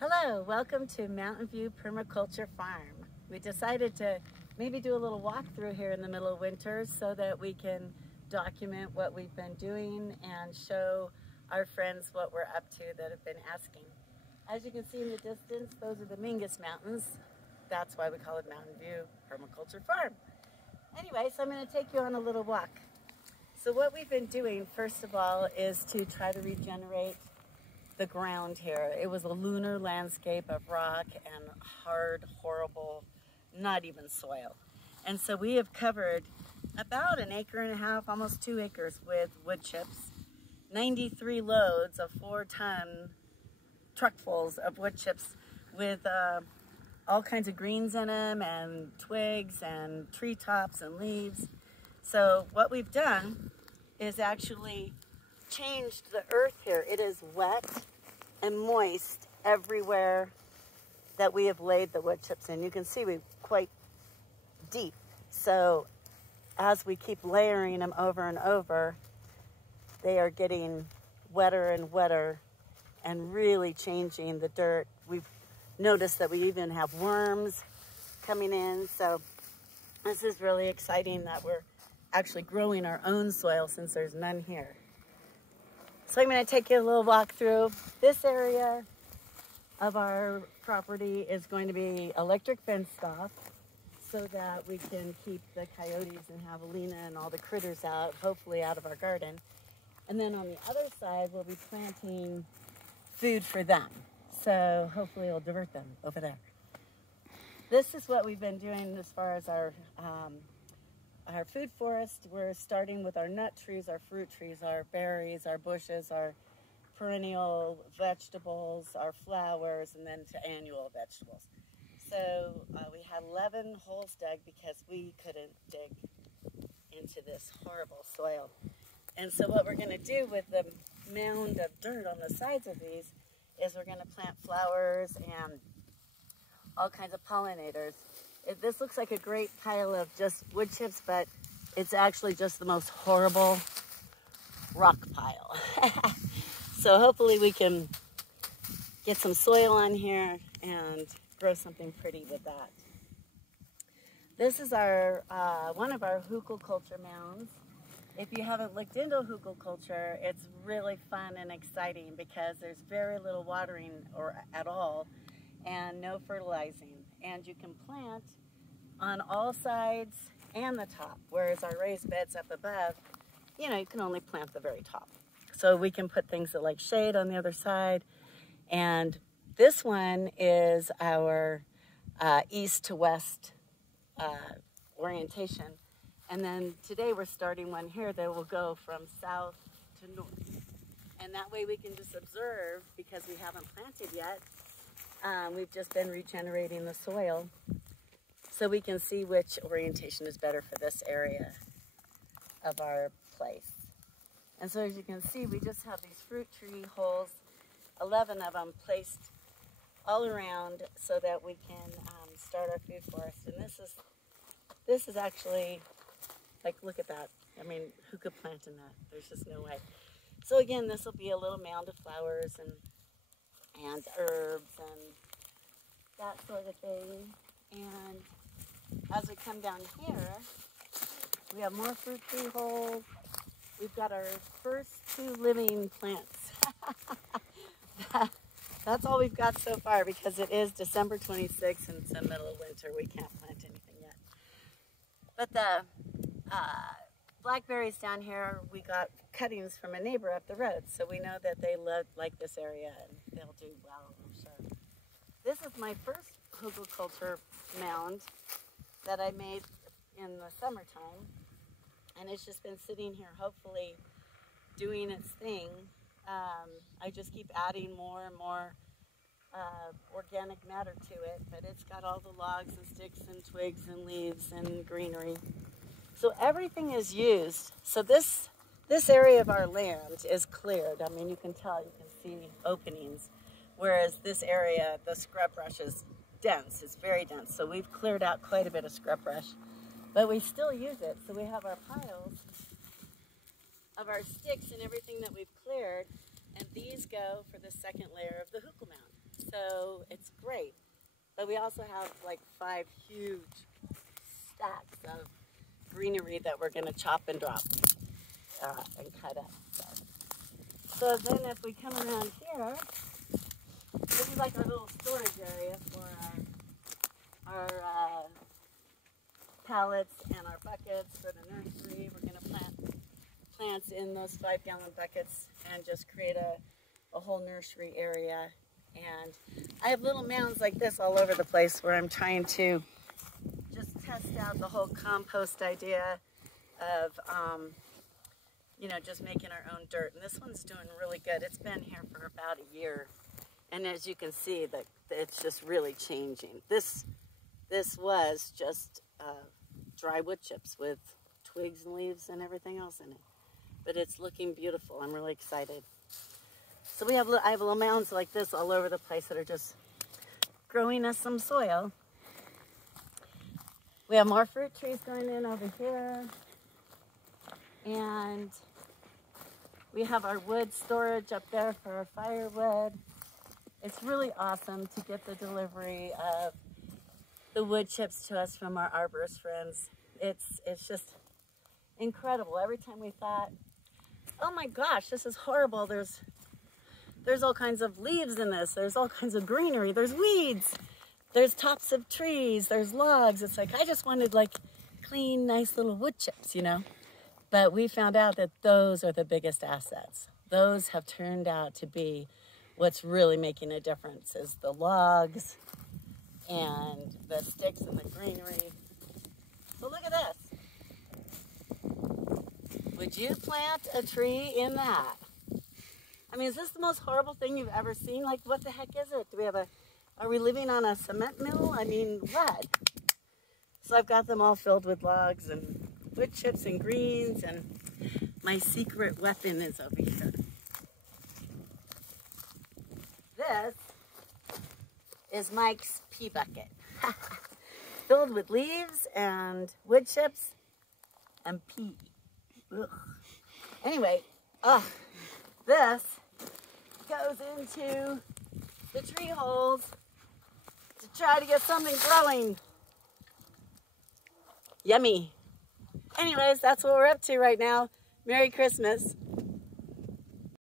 Hello, welcome to Mountain View Permaculture Farm. We decided to maybe do a little walkthrough here in the middle of winter so that we can document what we've been doing and show our friends what we're up to that have been asking. As you can see in the distance, those are the Mingus Mountains. That's why we call it Mountain View Permaculture Farm. Anyway, so I'm going to take you on a little walk. So what we've been doing, first of all, is to try to regenerate the ground here. It was a lunar landscape of rock and hard, horrible, not even soil. And so we have covered about 1.5 acres, almost 2 acres with wood chips, 93 loads of 4-ton truckfuls of wood chips with all kinds of greens in them and twigs and treetops and leaves. So what we've done is actually changed the earth here. It is wet and moist everywhere that we have laid the wood chips in. You can see we're quite deep. So as we keep layering them over and over, they are getting wetter and wetter and really changing the dirt. We've noticed that we even have worms coming in. So this is really exciting that we're actually growing our own soil since there's none here. So I'm going to take you a little walk through. This area of our property is going to be electric fenced off so that we can keep the coyotes and javelina and all the critters out, hopefully out of our garden. And then on the other side, we'll be planting food for them. So hopefully it'll divert them over there. This is what we've been doing as far as our food forest. We're starting with our nut trees, our fruit trees, our berries, our bushes, our perennial vegetables, our flowers, and then to annual vegetables. So we had 11 holes dug because we couldn't dig into this horrible soil. And so what we're going to do with the mound of dirt on the sides of these is we're going to plant flowers and all kinds of pollinators. This looks like a great pile of just wood chips, but it's actually just the most horrible rock pile. So hopefully we can get some soil on here and grow something pretty with that. This is our one of our hugelkultur mounds. If you haven't looked into hugelkultur, it's really fun and exciting because there's very little watering or at all and no fertilizing. And you can plant on all sides and the top, whereas our raised beds up above, you know, you can only plant the very top. So we can put things that like shade on the other side. And this one is our east to west orientation. And then today we're starting one here that will go from south to north. And that way we can just observe, because we haven't planted yet. We've just been regenerating the soil, so we can see which orientation is better for this area of our place. And so as you can see, we just have these fruit tree holes, 11 of them placed all around so that we can start our food forest. And this is actually, like, look at that. I mean, who could plant in that? There's just no way. So again, this will be a little mound of flowers and herbs and that sort of thing. And as we come down here, we have more fruit tree holes. We've got our first 2 living plants. That's all we've got so far because it is December 26th and it's the middle of winter. We can't plant anything yet. But the blackberries down here, we got cuttings from a neighbor up the road, so we know that they like this area and they'll do well, I'm sure. This is my first hugelkultur mound that I made in the summertime, and it's just been sitting here hopefully doing its thing. I just keep adding more and more organic matter to it, but it's got all the logs and sticks and twigs and leaves and greenery. So everything is used. So this area of our land is cleared. I mean, you can tell, you can see openings. Whereas this area, the scrub brush is dense. It's very dense. So we've cleared out quite a bit of scrub brush. But we still use it. So we have our piles of our sticks and everything that we've cleared. And these go for the second layer of the hugel mound. so it's great. But we also have like 5 huge stacks of greenery that we're going to chop and drop and cut up. So then if we come around here, this is like our little storage area for our pallets and our buckets for the nursery. We're going to plant plants in those 5-gallon buckets and just create a whole nursery area. And I have little mounds like this all over the place where I'm trying to just test out the whole compost idea of, you know, just making our own dirt. And this one's doing really good. It's been here for about a year. And as you can see, that it's just really changing. This was just dry wood chips with twigs and leaves and everything else in it. But it's looking beautiful. I'm really excited. So I have little mounds like this all over the place that are just growing us some soil. We have more fruit trees going in over here. And we have our wood storage up there for our firewood. It's really awesome to get the delivery of the wood chips to us from our arborist friends. It's just incredible. Every time we thought, oh my gosh, this is horrible. There's all kinds of leaves in this. There's all kinds of greenery. There's weeds. There's tops of trees. There's logs. It's like, I just wanted like clean, nice little wood chips, you know? But we found out that those are the biggest assets. Those have turned out to be what's really making a difference, is the logs and the sticks and the greenery. So look at this. Would you plant a tree in that? I mean, is this the most horrible thing you've ever seen? Like, what the heck is it? Are we living on a cement mill? I mean, what? So I've got them all filled with logs and wood chips and greens, and my secret weapon is over here. This is Mike's pea bucket. Filled with leaves and wood chips and pea. Ugh. Anyway, this goes into the tree holes to try to get something growing. Yummy. Anyways, that's what we're up to right now. Merry Christmas.